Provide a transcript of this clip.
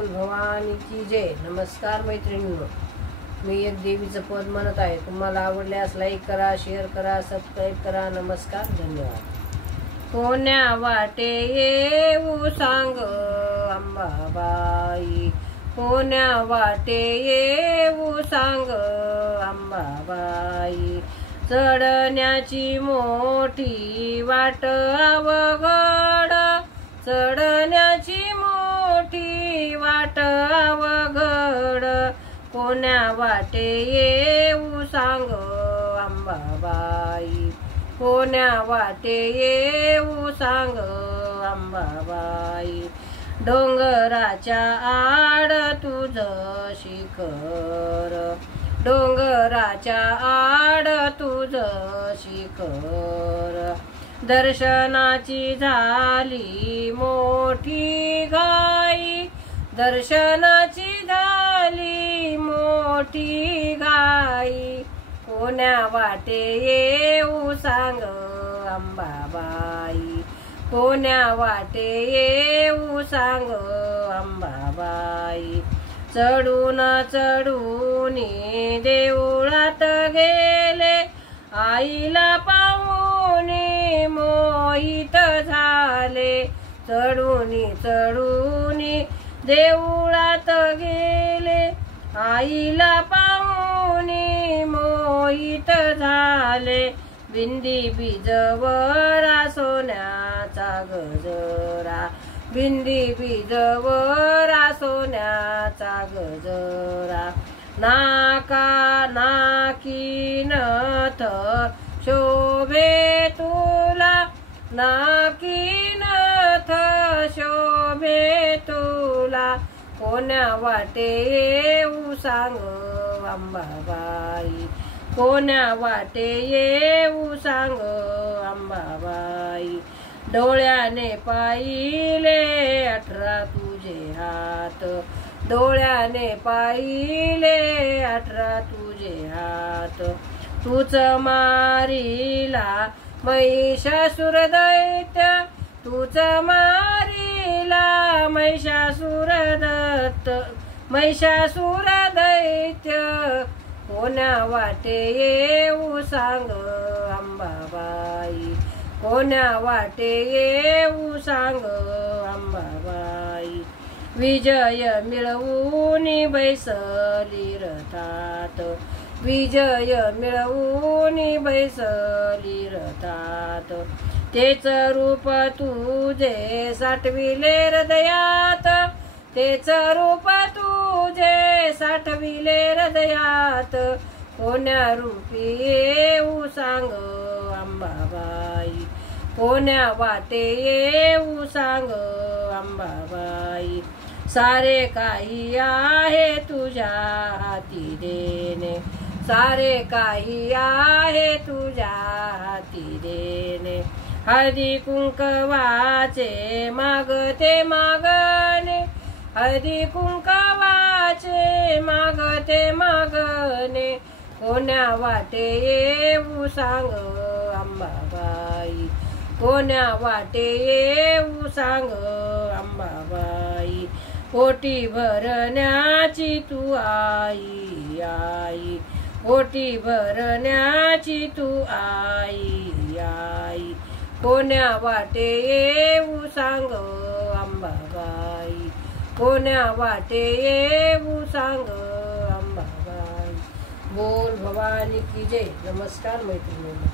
बोल भवानी की जय. नमस्कार मैत्रिणींनो, मी एक देवीचं पद म्हणत आहे. तुम्हाला आवडल्यास लाईक करा, शेअर करा, सबस्क्राईब करा. नमस्कार, धन्यवाद. कोण्या वाटे येऊ सांग अंबाबाई, कोण्या वाटे येऊ सांग अंबाबाई. चढण्याची मोठी वाट अवघड, चढण्याची मोठी वाट अवघड. कोण्या वाटे येऊ सांग अंबाबाई, कोण्या वाटे येऊ सांग अंबाबाई. डोंगराच्या आड तुझं शिखर, डोंगराच्या आड तुझं शिखर. दर्शनाची झाली मोठी घाई, दर्शनाची झाली मोठी घाई. कोण्या वाटे येऊ सांग अंबाबाई, कोण्या वाटे येऊ सांग अंबाबाई. चढून चढून देऊळात गेले, आईला पाहून मोहित झाले. चढून चढून देऊळात गेले, आईला पाहून मोहित झाले. बिंदी बीजवरा सोन्याचा गजरा, बिंदी बीजवरा सोन्याचा गजरा. नाका नाकी नथ शोभे तुला, नाकी नथ शोभे तुला. कोण्या वाटे येऊ सांग अंबाबाई, कोण्या वाटे येऊ सांग अंबाबाई. डोळ्याने पाहिले 18 तुझे हात, डोळ्याने पाहिले 18 तुझे हात. तूच मारिला महिषासुर दैत्य, तूच मारिला महिषासुर दत्त, महिषासुर दैत्य. कोण्या वाटे येऊ सांग अंबाबाई, कोण्या वाटे येऊ सांग अंबाबाई. विजय मिळवून बैसली रथात, विजय मिळवून बैसली रथात. तेच रूप तुझे साठविले हृदयात, तेच रूप तुझे साठविले हृदयात. कोण्या रूपी येऊ सांग अंबाबाई, कोण्या वाटे येऊ सांग अंबाबाई. सारे काही आहे तुझ्या हाती देणे, सारे काही आहे तुझ्या हाती देणे. हळदी कुंकवाचे मागते मागणे, हळदी कुंकवाचे मागते मागणे. कोण्या वाटे येऊ सांग अंबाबाई, कोण्या वाटे येऊ सांग अंबाबाई. पोटी भरण्याची तू आई आई, पोटी भरण्याची तू आई आई. कोण्या वाटे येऊ सांग अंबाबाई, कोण्या वाटे येऊ सांग अंबाबाई. बोल भवानी की जय. नमस्कार मैत्रिणींनो.